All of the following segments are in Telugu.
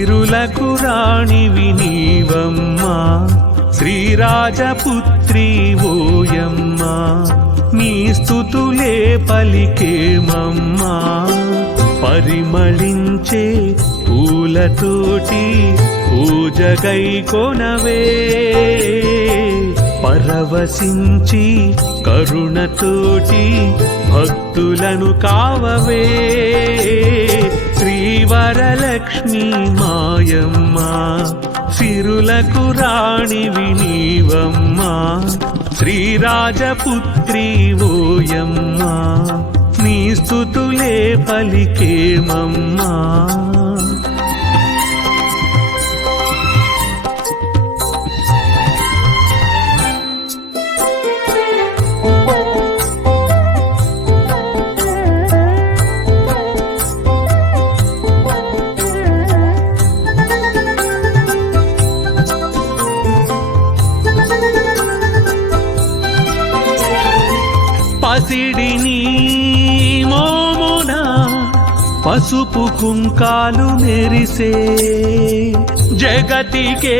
సిరులకు రాణివి నీవమ్మా శ్రీరాజపుత్రి ఓయమ్మా. నీ స్థుతులే పలికేమమ్మా పరిమళించే పూలతోటి పూజగై కొనవే. పరవశించి కరుణతోటి భక్తులను కావవే. శ్రీవరలక్ష్మి మాయమ్మ సిరులకు రాణి వినీవమ్మ శ్రీరాజపుత్రి ఓయమ్మా నీ స్థుతులే పలికేమమ్మా. పసుపు కుంకాలు మెరిసే జగతికే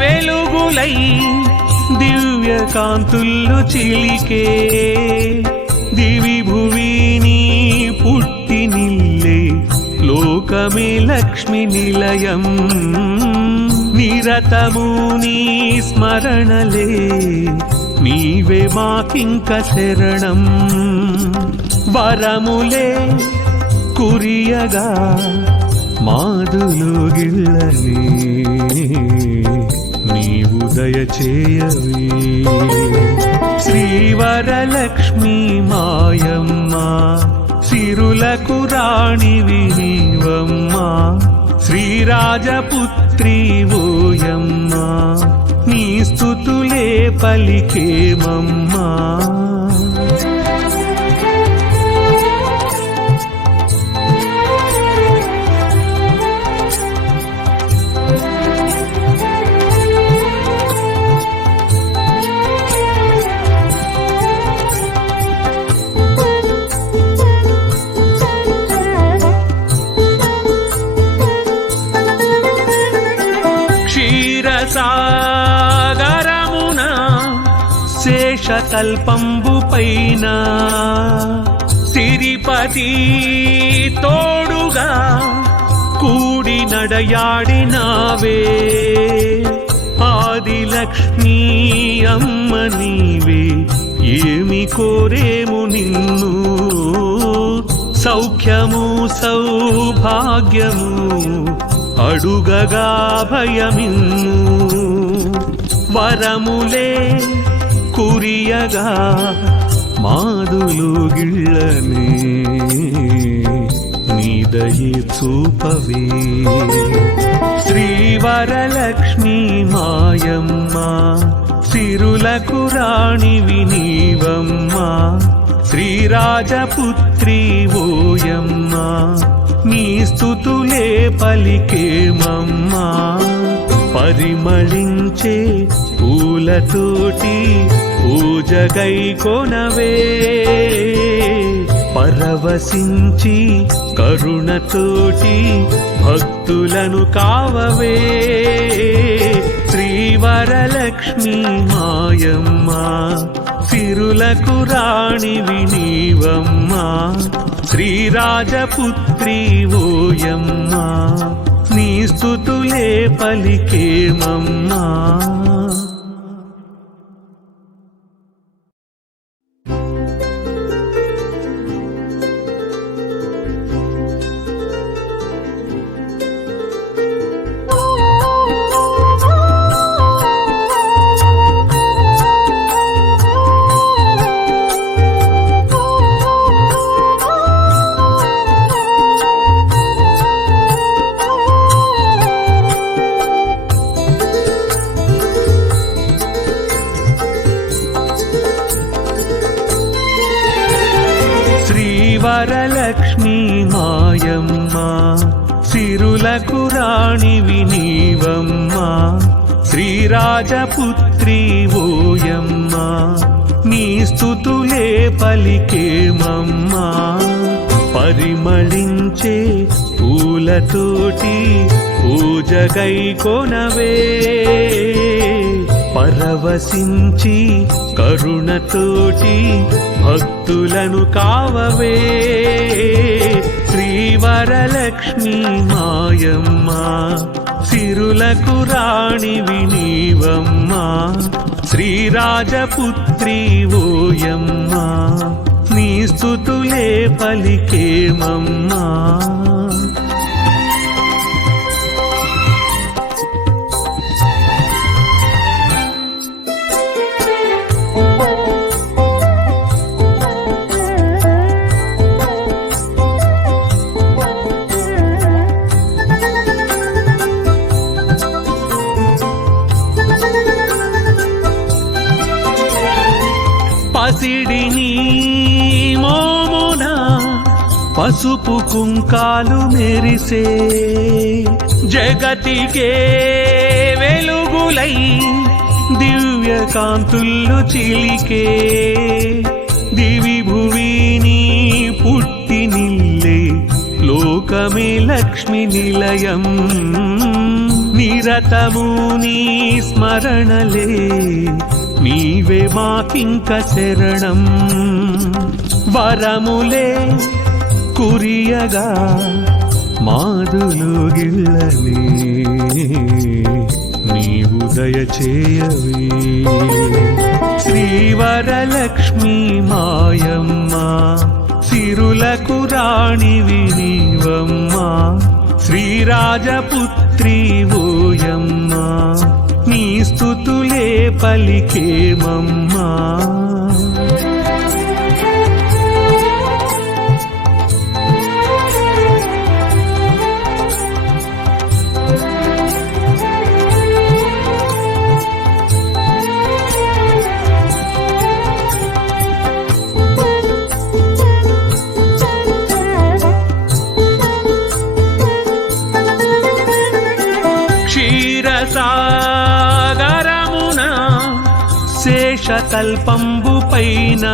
వెలుగులై దివ్య కాంతులు చిలికే దివి భువిని పుట్టి నిల్లే లోకమే లక్ష్మి నిలయం. నిరతము నీ స్మరణలే నీవే మాకింక శరణం. వరములే కురియగా మాదులు గిళ్ళని నీవు దయచేయవి. శ్రీవరలక్ష్మీ మాయమ్మ సిరులకు రాణివి నీవమ్మా శ్రీరాజపుత్రి ఓయమ్మా నీ స్థుతులే పలికేమమ్మా. శేషతల్పంబు పైన సిరిపతి తోడుగా కూడి నడయాడినావే. ఆదిలక్ష్మీ అమ్మ నీవే ఏమి కోరేము నిన్ను? సౌఖ్యము సౌభాగ్యము అడుగగా భయమిన్ను. వరములే కురియగా మాదులు గిళ్ళనే నీదయే చూపవే. శ్రీవరలక్ష్మీ మాయమ్మ సిరులకు రాణి వినీవమ్మ శ్రీరాజపుత్రి ఓయమ్మ నీ స్థుతులే పలికేమమ్మా. పరిమళించే పూలతోటి పూజగై కొనవే. పరవశించి కరుణతోటి భక్తులను కావవే. శ్రీవరలక్ష్మి మాయమ్మ సిరులకు రాణి వినీవమ్మ శ్రీరాజపుత్రి ఓయమ్మా నీ స్థుతులే పలికేమమ్మా. కురాణి రాణివి నీవమ్మా. శ్రీరాజపుత్రి ఓయమ్మా. నీ స్థుతులే పలికేమమ్మా. పరిమళించే పూలతోటి పూజగై కొనవే. పరవశించి కరుణతోటి భక్తులను కావవే. వరలక్ష్మి మాయమ్మ సిరులకు రాణి వినీవమ్మ శ్రీరాజపుత్రి ఓయమ్మ నీ స్థుతులే పలికేమమ్మా. పసుపు కుంకాలు మెరిసే జగతికే వెలుగులై దివ్య కాంతులు చిలికే దివి భువిని పుట్టి నిల్లే లోకమే లక్ష్మి నిలయం. నిరతము నీ స్మరణలే నీవే మాకింక శరణం. వరములే కురియగా మాదులు గిళ్ళని నీవు దయచేయవే. శ్రీవరలక్ష్మీ మాయమ్మ సిరులకు రాణివి నీవమ్మా శ్రీరాజపుత్రి ఓయమ్మ నీ స్థుతులే పలికేమమ్మా. శేషతల్పంబు పైన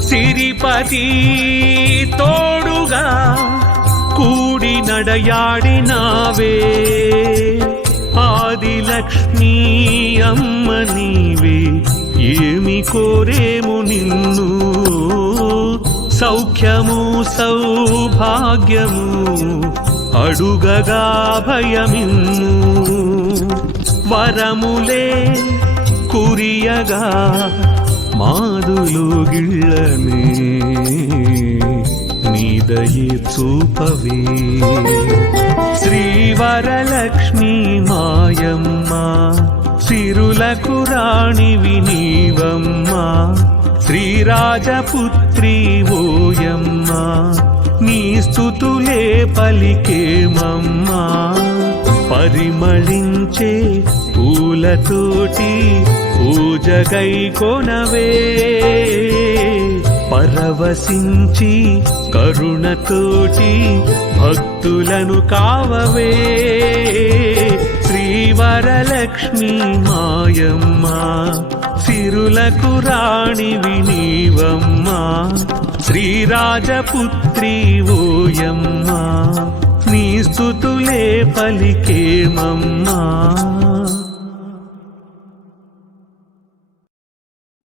సిరిపతి తోడుగా కూడి నడయాడినావే. ఆదిలక్ష్మీ అమ్మ నీవే ఏమి కోరేము నిన్ను? సౌఖ్యము సౌభాగ్యము అడుగగా భయమిన్ను. వరములే కురియగా మాదులు గిళ్ళనే నీదయే చూపవే. శ్రీవరలక్ష్మీ మాయమ్మ సిరులకు రాణి వినీవమ్మ శ్రీరాజపుత్రి ఓయమ్మ నీ స్థుతులే పలికేమమ్మా. పరిమళించే పూలతోటి పూజగై కొనవే. పరవశించి కరుణతోటి భక్తులను కావవే. శ్రీవరలక్ష్మి మాయమ్మ సిరులకు రాణి వినీవమ్మ శ్రీరాజపుత్రి ఓయమ్మా నీ స్థుతులే పలికేమమ్మా.